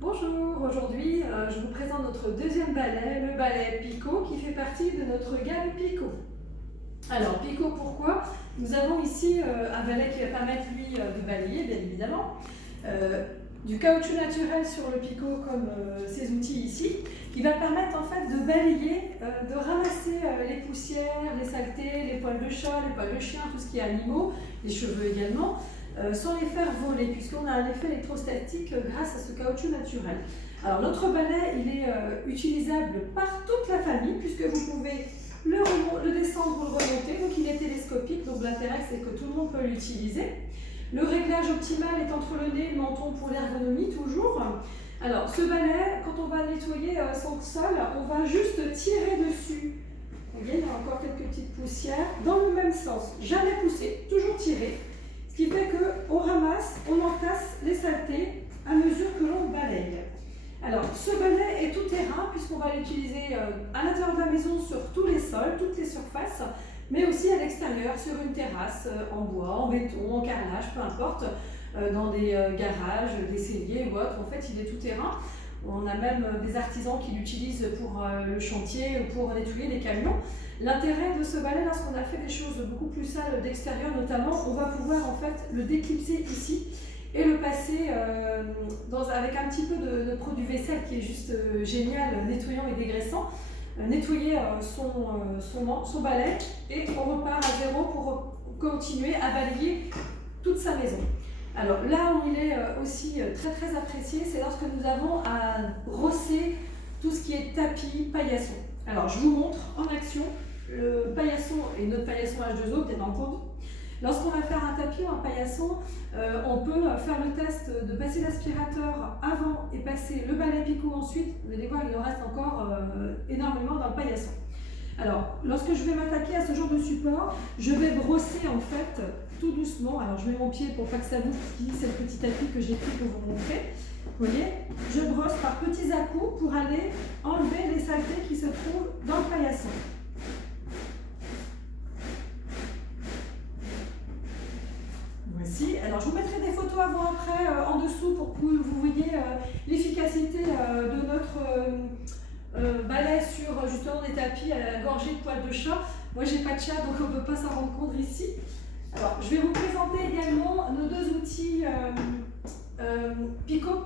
Bonjour, aujourd'hui je vous présente notre deuxième balai, le balai Picot qui fait partie de notre gamme Picot. Alors Picot pourquoi? Nous avons ici un balai qui va permettre lui de balayer bien évidemment, du caoutchouc naturel sur le Picot comme ces outils ici, qui va permettre en fait de balayer, de ramasser les poussières, les saletés, les poils de chat, les poils de chien, tout ce qui est animaux, les cheveux également. Sans les faire voler, puisqu'on a un effet électrostatique grâce à ce caoutchouc naturel. Alors notre balai, il est utilisable par toute la famille, puisque vous pouvez le descendre ou le remonter, donc il est télescopique, donc l'intérêt c'est que tout le monde peut l'utiliser. Le réglage optimal est entre le nez et le menton pour l'ergonomie toujours. Alors ce balai, quand on va nettoyer son sol, on va juste tirer dessus. Vous voyez, il y a encore quelques petites poussières, dans le même sens, jamais pousser, toujours tirer. Ce qui fait qu'on ramasse, on entasse les saletés à mesure que l'on balaye. Alors, ce balai est tout terrain puisqu'on va l'utiliser à l'intérieur de la maison sur tous les sols, toutes les surfaces, mais aussi à l'extérieur, sur une terrasse, en bois, en béton, en carrelage, peu importe, dans des garages, des celliers ou autre. En fait, il est tout terrain. On a même des artisans qui l'utilisent pour le chantier ou pour nettoyer les camions. L'intérêt de ce balai, lorsqu'on a fait des choses beaucoup plus sales d'extérieur notamment, on va pouvoir en fait le déclipser ici et le passer avec un petit peu de produit vaisselle qui est juste génial, nettoyant et dégraissant. Nettoyer son balai et on repart à zéro pour continuer à balayer toute sa maison. Alors là où il est aussi très apprécié, c'est lorsque nous avons à brosser tout ce qui est tapis, paillasson. Alors je vous montre en action le paillasson et notre paillasson H2O bien entendu. Lorsqu'on va faire un tapis ou un paillasson, on peut faire le test de passer l'aspirateur avant et passer le balai Picot ensuite. Vous allez voir, il en reste encore énormément dans le paillasson. Alors, lorsque je vais m'attaquer à ce genre de support, je vais brosser en fait tout doucement. Alors, je mets mon pied pour pas que ça bouge, c'est le petit tapis que j'ai pris pour vous montrer. Vous voyez, je brosse par petits à-coups pour aller enlever les saletés qui se trouvent dans le paillasson. Voici. Alors, je vous mettrai des photos avant-après en dessous pour que vous voyez l'efficacité de notre balai sur justement des tapis gorgés de poils de chat. Moi j'ai pas de chat donc on ne peut pas s'en rendre compte ici. Alors je vais vous présenter également nos deux outils Picot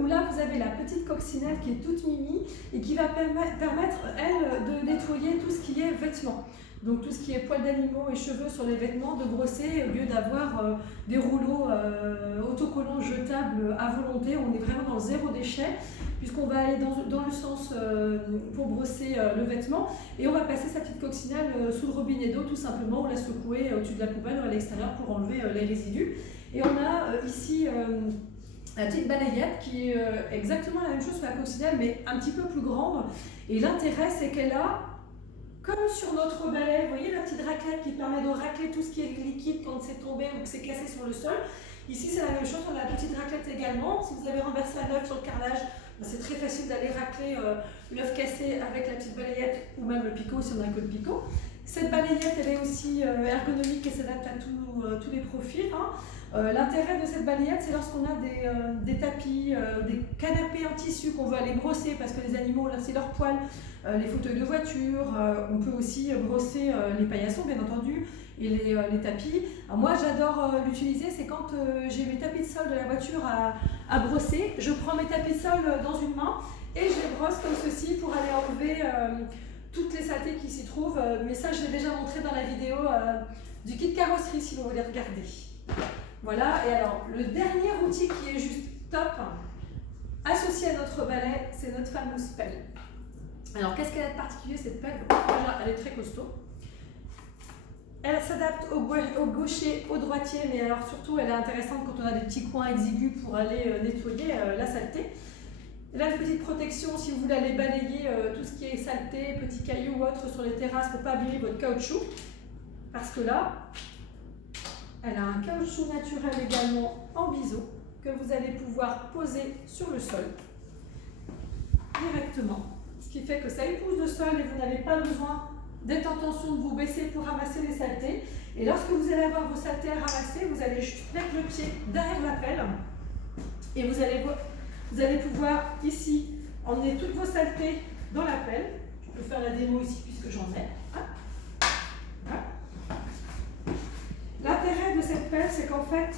où là vous avez la petite coccinelle qui est toute mini et qui va permettre elle de nettoyer tout ce qui est vêtements. Donc tout ce qui est poils d'animaux et cheveux sur les vêtements, de brosser au lieu d'avoir des rouleaux autocollants jetables à volonté. On est vraiment dans le zéro déchet puisqu'on va aller dans le sens pour brosser le vêtement et on va passer sa petite coccinelle sous le robinet d'eau tout simplement, on la secouer au-dessus de la poubelle ou à l'extérieur pour enlever les résidus. Et on a ici la petite balayette qui est exactement la même chose que la coccinelle mais un petit peu plus grande et l'intérêt c'est qu'elle a comme sur notre balai, vous voyez la petite raclette qui permet de racler tout ce qui est liquide quand c'est tombé ou que c'est cassé sur le sol. Ici c'est la même chose, on a la petite raclette également. Si vous avez renversé un œuf sur le carrelage, c'est très facile d'aller racler l'œuf cassé avec la petite balayette ou même le Picot si on a que le Picot. Cette balayette elle est aussi ergonomique et s'adapte à tous les profils. L'intérêt de cette balayette, c'est lorsqu'on a des tapis, des canapés en tissu qu'on veut aller brosser parce que les animaux, là c'est leurs poils, les fauteuils de voiture, on peut aussi brosser les paillassons bien entendu et les tapis. Alors moi j'adore l'utiliser, c'est quand j'ai mes tapis de sol de la voiture à brosser, je prends mes tapis de sol dans une main et je les brosse comme ceci pour aller enlever toutes les saletés qui s'y trouvent. Mais ça je l'ai déjà montré dans la vidéo du kit carrosserie si vous voulez regarder. Voilà, et alors le dernier outil qui est juste top, associé à notre balai, c'est notre fameuse pelle. Alors qu'est-ce qu'elle a de particulier cette pelle? Déjà, elle est très costaud. Elle s'adapte au gaucher, au droitier, mais alors surtout elle est intéressante quand on a des petits coins exigus pour aller nettoyer la saleté. Elle a une petite protection si vous voulez aller balayer tout ce qui est saleté, petits cailloux ou autres sur les terrasses pour ne pas abîmer votre caoutchouc. Parce que là, elle a un caoutchouc naturel également en biseau que vous allez pouvoir poser sur le sol directement. Ce qui fait que ça épouse le sol et vous n'avez pas besoin d'être en tension de vous baisser pour ramasser les saletés. Et lorsque vous allez avoir vos saletés à ramasser, vous allez juste mettre le pied derrière la pelle et vous allez Vous allez pouvoir ici emmener toutes vos saletés dans la pelle. Je peux faire la démo ici puisque j'en ai. Voilà. L'intérêt de cette pelle, c'est qu'en fait,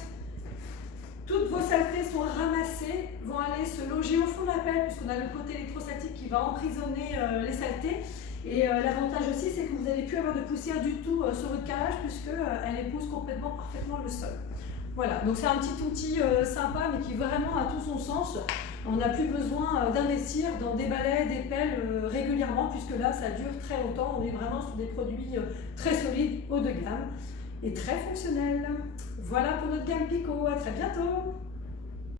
toutes vos saletés sont ramassées, vont aller se loger au fond de la pelle, puisqu'on a le côté électrostatique qui va emprisonner les saletés. Et l'avantage aussi, c'est que vous n'allez plus avoir de poussière du tout sur votre carrelage, puisqu'elle épouse complètement, parfaitement le sol. Voilà, donc c'est un petit outil sympa, mais qui vraiment a tout son sens. On n'a plus besoin d'investir dans des balais, des pelles régulièrement, puisque là, ça dure très longtemps. On est vraiment sur des produits très solides, haut de gamme et très fonctionnels. Voilà pour notre gamme Pico. À très bientôt.